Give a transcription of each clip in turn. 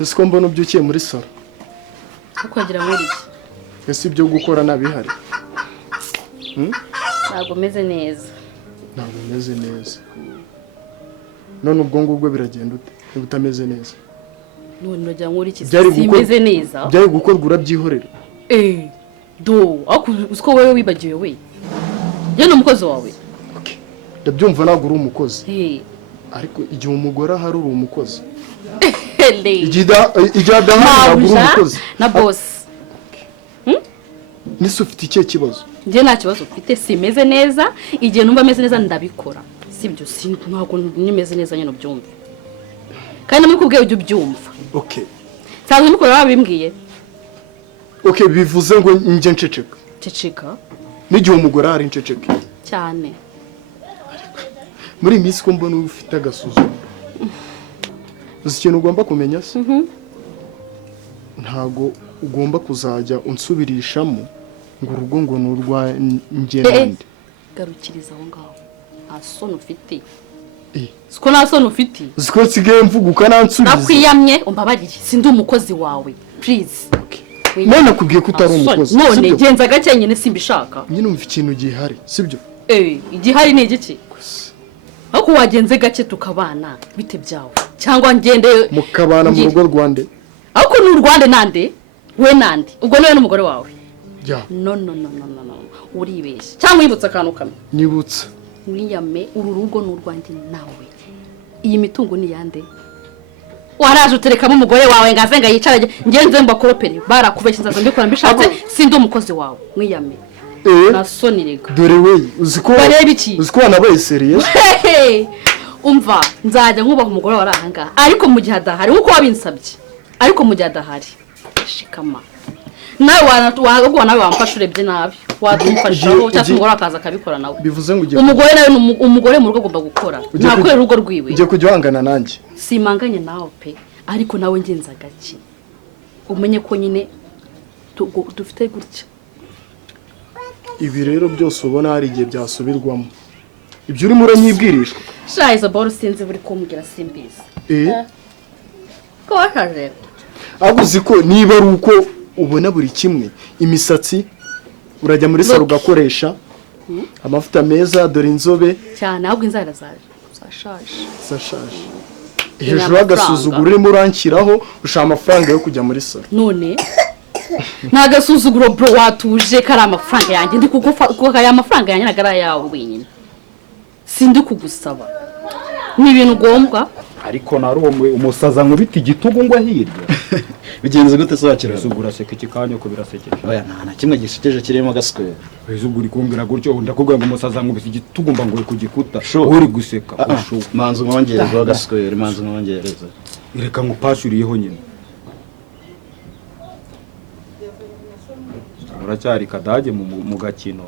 ese ko mbona ubyukiye muri salo ukagira muri iki ese ibyo gukora nabihari ntabwo meze neza ntabwo meze neza none ubwo ngubwo biragenda ute niba utameze neza none uragira muri iki simeze neza byari gukorwa urabyihorera uzi ko wowe wibagiwe we njye ni umukozi wawe ndabyumva ntabwo uri umukozi ariko igihe umugore ahari uri umukozi igihe adahari ntabwo uri umukozi na bosi nise ufite ikihe kibazo njye nta kibazo ufite simeze neza igihe numva ameze neza ndabikora sibyo ntabwo nimeze neza nyine ubyumve kandi namukubwiye ujye ubyumva nsanzwe mukora babimbwiye bivuze ngo njye nceceka n'igihe umugore ahari nceceke cyane muri iyi minsi ko mbona ufite agasuzumiro uzi ikintu ugomba kumenya se ntabwo ugomba kuzajya unsubirishamo ngo urugo ngo ni urwa ngenande garukiriza aho ngaho nta soni ufite siko nta soni ufite siko nsigaye mvuga ukanansubiza nakwiyamye umbabarire sindi umukozi wawe please none nakubwiye ko utari umukozi none genza gake nyine simbishaka nyine umva ikintu gihari sibyo igihari ni igiki ariko wagenze gake tukabana bite byawe cyangwa ngende mukabana mu rugo rwande ariko ni urwande nande we nande ubwo niwe n'umugore wawe no uribeshya cyangwa yibutsa akantu kamwe nibutsa mwiyame uru rugo ni urwanjye nawe iyi mitungo ni yande waraje uterekamo umugore wawe ngaze nga yicarage ngenze mbakoropere barakubeshya nzaza mbikora mbishatse sindi umukozi wawe mwiyame nasoni rega dore we uziko wanabaye serious umva nzajya nkubaha umugore wawe arahanga ariko mu gihe adahari nkuko wabinsabye ariko mu gihe adahari shikama nawe nawe wamfasha urebye nabi wadumfashaho cyangwa umugore akaza akabikora nawe bivuze ngo umugore nawe umugore mu rugo agomba gukora ntakorera urugo rwiwe ugiye kujya uhangana nanjye simanganye nawe pe ariko nawe ngenza gake umenye ko nyine dufite gutya ibi rero byose ubona hari igihe byasubirwamo ibyo urimo uranyibwirishwa sha izo boro sinzi buri kumbwira simbizi ko wakaje abuzi ko niba ari uko ubona buri kimwe imisatsi urajya muri salo ugakoresha amavuta meza dore inzobe cyane ahubwo inzara zashaje hejuru y'agasuzuguro urimo uranshyiraho ushaka amafaranga yo kujya muri salo none nta gasuzuguro bro watuje kari amafaranga yanjye ndi kuko aya mafaranga yanjye nagara yawe wenyine sindi kugusaba ni ibintu ugombwa ariko nari umusaza nkubita igitugu ngo hirya bigenze gute se wakira sugura seka ikikanya ko birasekeje oya nta kimwe gishekeje kirimo gaswera wezugura ikumbira gutyo ndakubwira ngo umusaza nkubita igitugu mba ngo kugikuta uri guseka manzu nkongereza gaswera manzu nkongereza ireka ngupashuriyeho nyine uracyari kadage mu gakino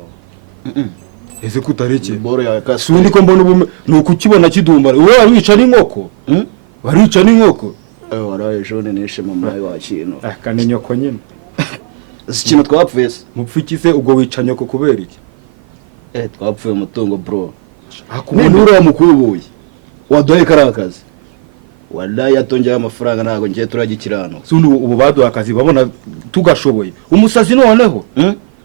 ese kutareke boro ya kasi sundi ko mbona ubu nuko ukibona kidumbara wowe warica n'inkoko warica n'inkoko waraye jone nishe mama wa kino kane nyoko nyine ikintu twapfuye se mupfiki se ubwo wica nyoko kubera iki twapfuye umutungo bro nura mukubuye waduhaye karakazi wallahi atongeye amafaranga nago ngiye turagikirano sundi ubu baduha akazi babona tugashoboye umusazi noneho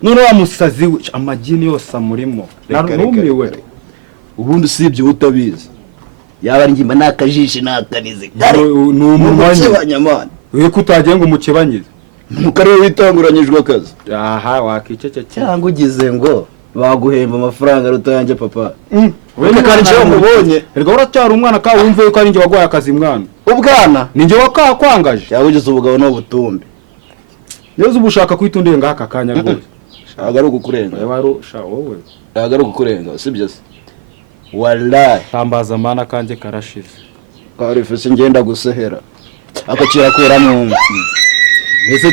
none wa musazi amagini yose amurimo narumiwe ubundi usibye utabizi yaba ari ngimba nakajishe nakanize ni umumanye banyamana we kutagiye ngo umukebanyize mu karere witanguranyijwe akazi aha wakicece cyangwa ugize ngo baguhemba amafaranga rutanje papa we kandi cyo mubonye erega uracyari umwana ka wumve yuko ari nge wagwaye akazi mwana ubwana ninge wakakwangaje yabugize ubugabo no butumbe yezu ubushaka kwitundiye ngaka kanya rwose agaruka kurenga warusha wowe agaruka kurenga sibyo se wallahi tambaza mana kanje karashize kare fese ngenda gusehera akakira kura mu ese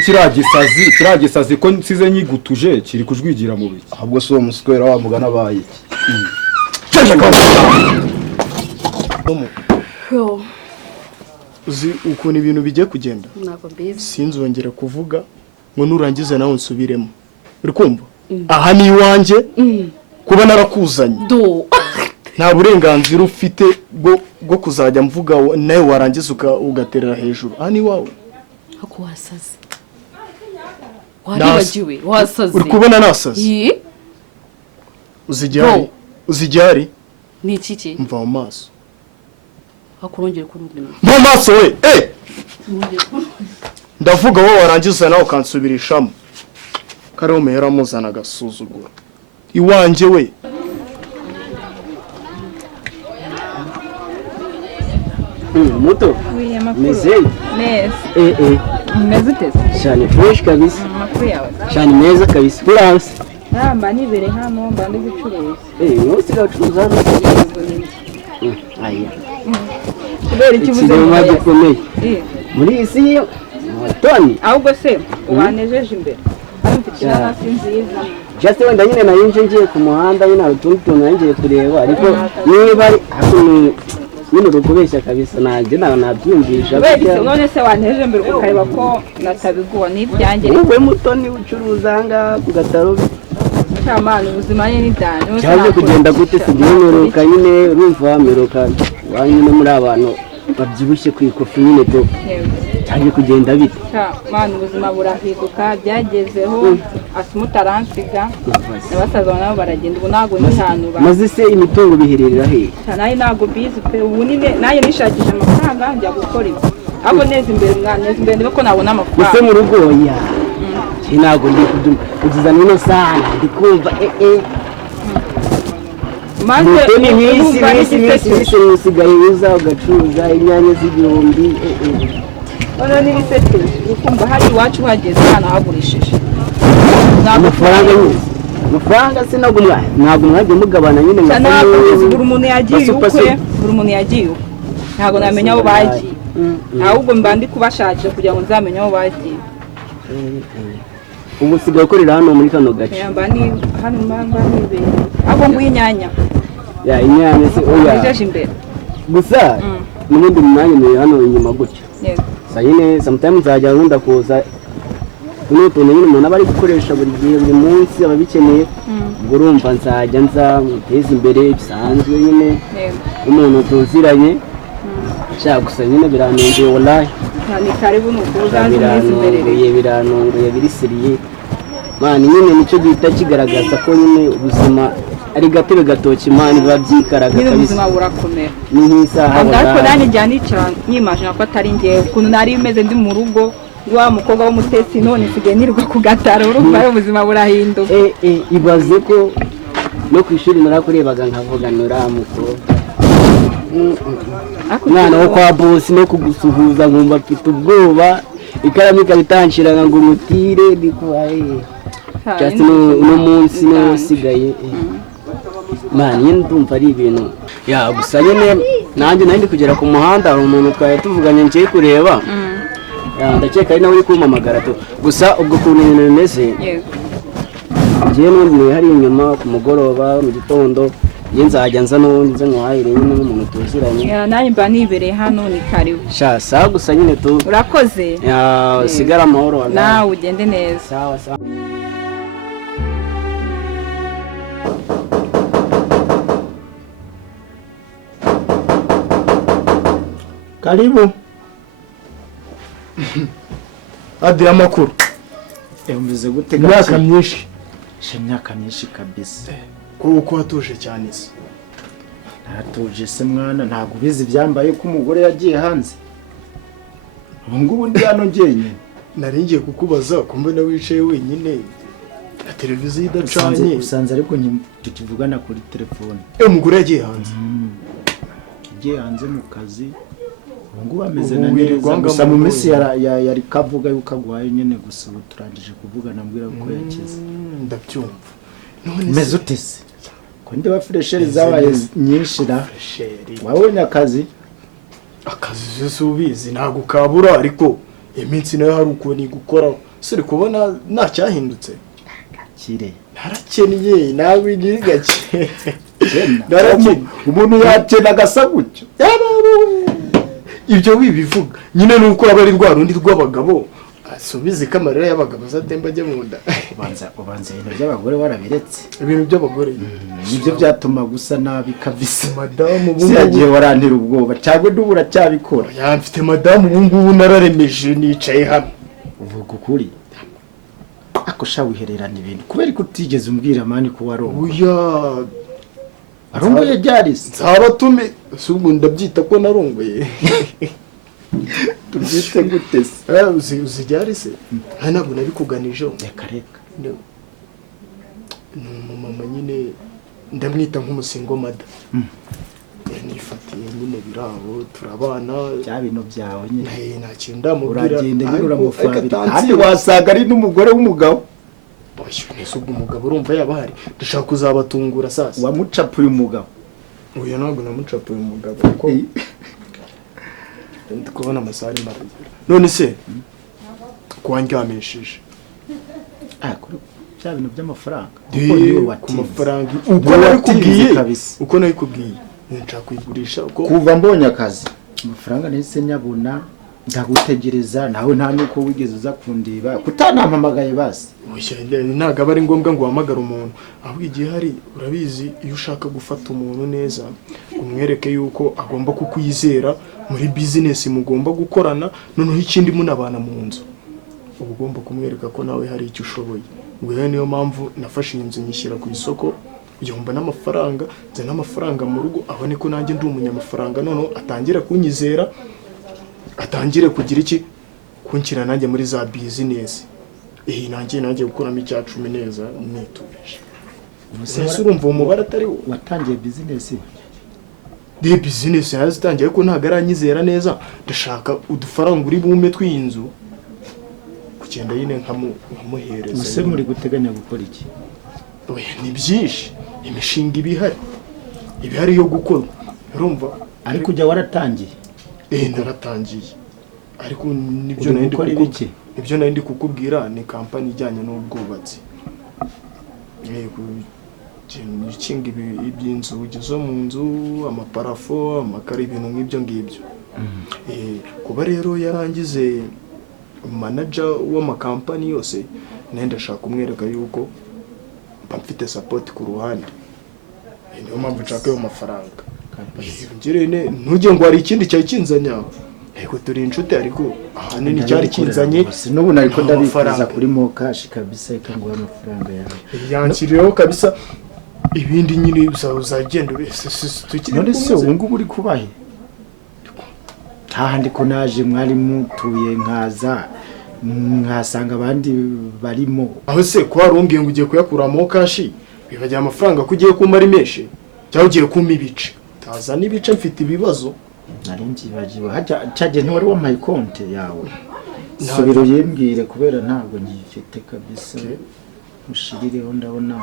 kiragisazi ko nsize nyigutuje kiri kujwigira mu biki ahubwo so muswera wa mugana baye uzi ukuntu ibintu bigiye kugenda ntabwo mbizi sinzongera kuvuga ngo nurangize nawe unsubiremo uri kumva aha ni iwanjye kuba narakuzanye nta burenganzira ufite bwo kuzajya mvuga nawe warangiza ugaterera hejuru aha ni iwawe ako wasaze waribagiwe wasaze uri kubona nasaze uzijyari ni iki mva mu maso akurongera kurubina mva mu maso we ndavuga wowe warangiza nawe ukansubirishamo kariho mehera muzana agasuzuguro iwanjye we muto meze neza meze uteze cyane fresh kabisa amakuru yawe cyane meza kabisa kuri hasi namba nibere hano mba ndi gucuruza mwese gacuruza hano aya kubera ikibuze mu gikomeye muri isi yo toni ahubwo se ubanejeje imbere hano mfite inanasi nziza just wenda nyine nayinje ngiye ku muhanda nyine utundi tuntu ngiye kureba ariko niba ari hakuno nyine urukubeshya kabisa nanjye nabyumvisha wese none se wanejeje imbere ukareba ko natabiguwa n'ibyanjye wowe mutoni ucuruza ngaha ku gataro cyamana ubuzima ni n'idani cyaje kugenda gute sigiheruka nyine urumva meruka wanyine muri abantu babyibushye ku ikofi nyine to cyaje kugenda bite cyamana ubuzima burahinduka byagezeho asumutaransiga abasaza nabo baragenda ubu ntago nihanura maze se imitungo bihererera he nayo ntago bizi pe ubu nyine nayo nishakisha amafaranga njya gukora ibi abo neza imbere mwaneza imbere ndiko nabona amafaranga ese mu rugo ya ntago ndi kugiza nino sana ndikumva maze iminsi usigaye uza ugacuruza inyanya z'igihumbi ono n'ibisete ukumva hari iwacu hageze hano hagurishije amafaranga yose amafaranga se ntabwo mwajya mugabana nyine buri umuntu yagiye ukwe buri umuntu yagiye ukwe ntabwo namenya aho bagiye ahubwo mba ndi kubashakira kugira ngo nzamenye aho bagiye ubu usigaye ukorera hano muri kano gace hano mba nibere ahubwo nguye inyanya ya inyanya se oya nijeje imbere gusa n'ubundi mwanya ni hano inyuma gutyo sa nyine sometimes nzajya nkunda kuza tuno tuntu nyine umuntu aba ari gukoresha buri gihe buri munsi aba bikeneye ubwo urumva nzajya muteza imbere bisanzwe nyine umuntu tuziranye nshaka gusa nyine biranongeye wallahi ni karibu nukuza biranongoye birisiriye mani nyine nicyo gihita kigaragaza ko nyine ubuzima ari gatebe gatoki mani biba byikaraga kabisa ubuzima burakomera ni nk'isaha ariko nani jya nicara nyimajina ko atari ngewe ukuntu nari meze ndi mu rugo wa mukobwa w'umutetsi none nsigaye nirwa ku gataro urumva ubuzima burahinduka ibaze ko no ku ishuri narakurebaga nkavuga nuramukobwa mwana wo kwa bosi no kugusuhuza nkumva mfite ubwoba ikaramu ikaba itanshira ngo urutire ndikubaye just no munsi no usigaye mwana nyine ndumva ari ibintu ya gusa nyine nanjye nari ndi kugera ku muhanda hari umuntu twari tuvuganye ngiye kureba ndakeka ari nawe uri kumpamagara tu gusa ubwo kuntu ibintu bimeze ngiye n'ubundi hari inyuma ku mugoroba mu gitondo njye nzajya nza n'ubundi nze nkuhahire nyine n'umuntu tuziranye nanjye mba nibereye hano ni karibu sha sawa gusa nyine tu urakoze sigara amahoro nawe ugende neza sawa sawa karibu adi amakuru umeze gute imyaka myinshi imyaka myinshi kabisa kuko watuje cyane se ntatuje se mwana ntabwo ubizi ibyambaye ko umugore yagiye hanze ubu ngubu ndi hano njyenyine nari ngiye kukubaza ko mbona wicaye wenyine na televiziyo idacanye usanze ariko tukivugana kuri telefone umugore yagiye hanze yagiye hanze mu kazi ubu ngubu ameze na neza gusa mu minsi yari kavuga yuko agwaye nyine gusa ubu turangije kuvugana ambwira ko yakize ndabyumva umeze ute se ko ndeba fresheri zabaye nyinshi na wabonye akazi zose ubizi ntabwo kabura ariko iminsi nayo hari ukuntu igukoraho suri kubona nta cyahindutse gakire narakennye nawe igihe gake umuntu yakena agasa gutyo ibyo wibivuga nyine nuko aba ari rwa rundi rw'abagabo subizi ko amarira y'abagabo azatemba ajya mu nda. ubanza ibintu by'abagore warabiretse. Ibintu by'abagore Nibyo byatuma gusa nabi kabisa. madamu Siragiye warantira ubwoba cyangwa ndubura cyabikora. mfite madamu ubu ngubu nararemeje nicaye hano. Uvuga ukuri. Ako sha wihererana ibintu kubera ko utigeze umbwira mani ko warongo. Uya Arongoye byarise. nzabatume subwo ndabyita ko narongoye. Tubyite gute se? Uzijyari se? Ntabwo nabikuganije. Reka reka. Ni umumama nyine ndamwita nk'umusingo mada. Nifatiye nyine birabo turabana Bya bintu byawe nyine. nta kintu ndamubwira. Uragenda nyine uramufabira. Kandi wasaga ari n'umugore w'umugabo. Nese ubwo umugabo urumva yabahari dushaka kuzabatungura sasa. Wamucapuye umugabo. Uyu ntabwo namucapuye umugabo kuko ndi kubona amasaha ari maragera. None se kwandyamishije Kuri bya bintu by'amafaranga. ku mafaranga uko nabikubwiye nshaka kuyigurisha uko kuva mbonye akazi amafaranga nahise nyabona ndagutegereza nawe nta nuko wigeze uza kundiba kutanampamagaye basi. ntabwo aba ari ngombwa ngo uhamagare umuntu ahubwo igihe hari urabizi iyo ushaka gufata umuntu neza umwereke yuko agomba kukwizera muri bizinesi mugomba gukorana noneho ikindi munabana mu nzu uba ugomba kumwereka ko nawe hari icyo ushoboye. ubwo rero niyo mpamvu nafashe iyi nzu nyishyira ku isoko kugira ngo mbone amafaranga nzane amafaranga mu rugo abone ko nanjye ndi umunyamafaranga noneho atangire kunyizera atangire kugira iki kunshyira nanjye muri za bizinesi. nanjye gukuramo icya 10 neza nituje. Ese urumva umubare atari watangiye business? Business yazitangiye ariko ntago aranyizera neza. Ndashaka udufaranga uri bume tw'inzu kugenda yine nkamuhereza. Use muri guteganya gukora iki? Ni byinshi imishinga ibihari yo gukora urumva ariko ujya waratangiye. Naratangiye ariko nibyo nari ndi kukubwira ni kampani ijyanye n'ubwubatsi. Ikinga iby'inzugi zo mu nzu amaparafo amakara ibintu nk'ibyo ngibyo. Kuba rero yarangize manager w'amakampani yose nende ndashaka kumwereka yuko mfite support ku ruhande. Niyo mpamvu nshaka ayo mafaranga. Ntujye ngo hari ikindi cyari kinzanya. Ego turi inshuti ariko ahanini cyari kinzanye n'ubu nariko ndabikuza kuri mo cash kabisa ikango y'amafaranga yawe. Yanshyiriyeho kabisa ibindi nyine uzagenda tukiri. None se ubu ngubu uri kubahe? Hahandi ko naje mwari mutuye nkaza nkasanga abandi barimo. Aho se ko warumbwiye ngo ugiye kuyakuramo kashi bibajya amafaranga kugiye kumara imeshe cyangwa ugiye kuma ibice. Taza n'ibice mfite ibibazo. Nari ngibagiwe haje ntwari wa my konti yawe. Subiro yembwire kubera ntabwo ngifite kabisa. Mushirireho ndabona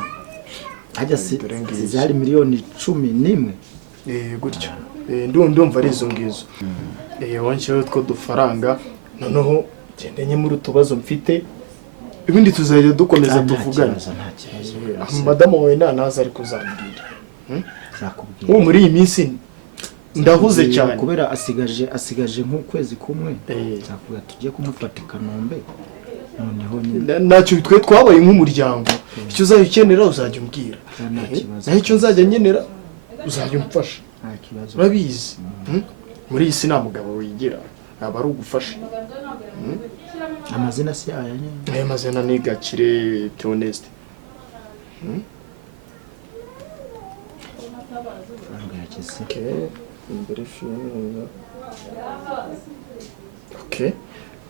hajya zari miliyoni 11. Gutyo. Ndumva ari izo ngizo. Wanshyiraho two dufaranga noneho ngendenye muri utubazo mfite ibindi tuzajya dukomeza tuvugana. Madamu wawe naza ari kuzambwira. Zakubwira. Muri iyi minsi ndahuze cyane kubera asigaje nk'ukwezi kumwe. Zakuga tugiye kumufata Kanombe. Noneho nacyo twe twabaye nk'umuryango. Icyo uzajya ukenera uzajya umbwira. Naho icyo nzajya nkenera uzajya umfasha. Urabizi muri iyi si nta mugabo wigira aba ari ugufasha. Amazina si aya nyine. Aya mazina ni Gakire Theoneste.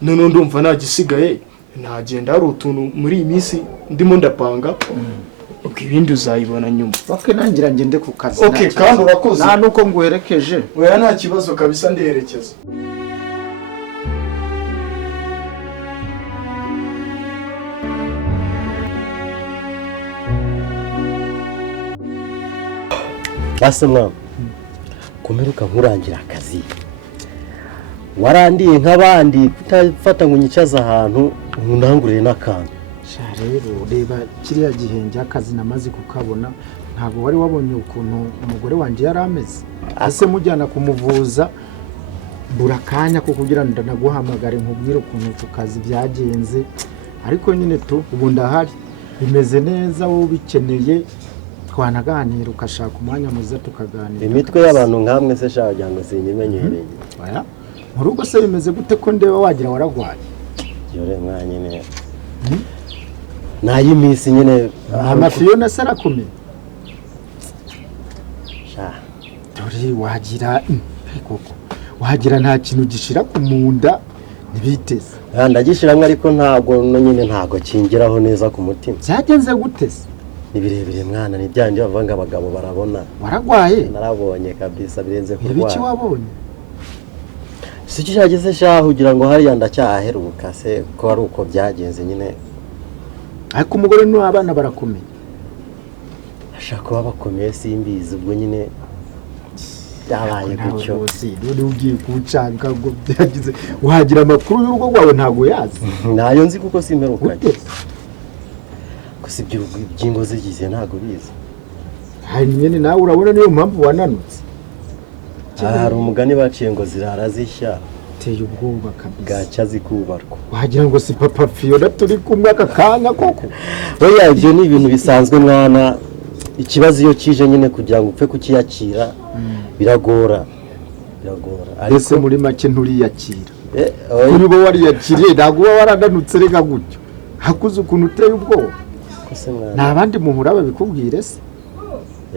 None ndumva nagisigaye nagenda hari utuntu muri iyi minsi ndimo ndapanga. Ibindi uzayibona nyuma. Nangira ngende ku kazi. Kandi urakoze. Nta nuko nguherekeje. Oya nta kibazo kabisa ndiherekeza. Basa mwana kumeruka nkurangira akazi warandiye nk'abandi kutafata ngo nyicaza ahantu nundangurire n'akantu. Rero reba kiriya gihenge akazi namaze kukabona ntabwo wari wabonye ukuntu umugore wanje yarameze ase mujyana kumuvuza mbura akanya ko kugira ngo ndanaguhamagare nkubwire ukuntu ku kazi byagenze ariko nyine tu ubu ndahari bimeze neza wowe ubikeneye twanaganira ukashaka umwanya mwiza tukaganira. Imitwe y'abantu nkamwe se shaka kugira ngo sinyimenyereye. Oya mu rugo se bimeze gute ko ndeba wagira waragwaye? Yore mwana nyine nayimisi nyine amafiyo na sarakume sha dore wagira koko wagira nta kintu gishira ku munda nibiteze. Ndagishiramwe ariko ntago nyine ntago kingiraho neza ku mutima. Byagenze gute se? Ni birebire mwana, ni byandi bavanga abagabo barabona. Waragwaye? Narabonye kabisa birenze kurwara. Ibiki wabonye? Siki cyageze shaho kugira ngo hari yandacyaheruka se ko ari uko byagenze nyine. Ariko umugore n'abana barakomeye. Ashaka kuba bakomeye simbizi ubwo nyine byabaye gutyo. Rero ugiye kucanga ngo byagize wagira amakuru y'urugo rwawe ntago yazi. Nayo nzi kuko simperukanye. Gusa ibyo byingo zigize ntago bizi. Hari nyene nawe urabona niyo mpamvu wananutse. Hari umugani baciye ngo zirara zishya. Teye ubwoba kabisa. Gacha zikubarwa. Wagira ngo si papa Fiona turi kumwe aka kanya koko. Oya ibyo ni ibintu bisanzwe mwana. Ikibazo iyo kije nyine kugira ngo upfe kukiyakira biragora. Ariko muri make nturiyakira. Kuri bo wariyakiriye ntago waradanutse rega gutyo. Hakuze ukuntu uteye ubwoba. Nta bandi muhura babikubwire se?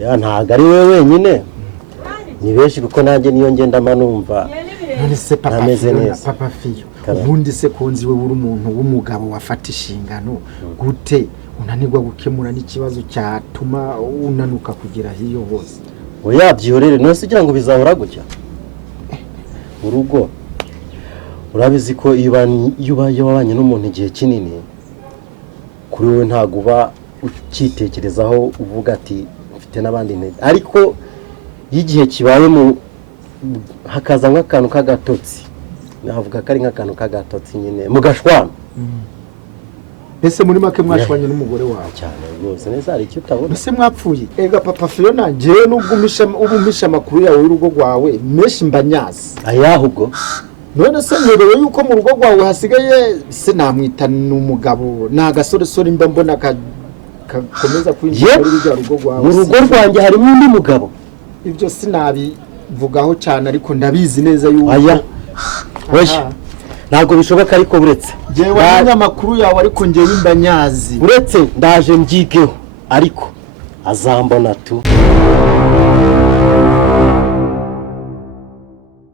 Ya ntago ari wewe wenyine. Ni benshi kuko nanjye niyo ngenda manumva. None se papa Fiyo ubundi se konzi we uri umuntu w'umugabo wafata ishingano gute unanirwa gukemura n'ikibazo cyatuma unanuka kugira hiyo hose? Oya byihorere nose ugira ngo bizahora gutya. Urugo urabizi ko iyo wabanye n'umuntu igihe kinini kuri wowe ntago uba ukitekerezaho uvuga ati mfite n'abandi ntege, ariko y'igihe kibaye mu hakaza nk'akantu k'agatotsi, navuga ko ari nk'akantu k'agatotsi nyine mugashwana. Ese muri make mwashwanye n'umugore wawe? Cyane rwose neza hari icyo utabona. Ese mwapfuye? Ega papa Fiona ngewe nubwo ubumisha makuru yawe y'urugo rwawe meshi mbanyazi. Ayahubwo none se nyerewe yuko mu rugo rwawe hasigaye se namwita n'umugabo n'agasoresore mba mbona kakomeza kwinjira muri rya rugo rwawe. Mu rugo rwanjye harimo undi mugabo. Ibyo sinabivugaho cyane ariko ndabizi neza yuko aya wesh ntabwo bishoboka ariko buretse jewe n'amakuru yawe ariko ngewe imbanyazi buretse ndaje mbyigeho ariko azambona tu.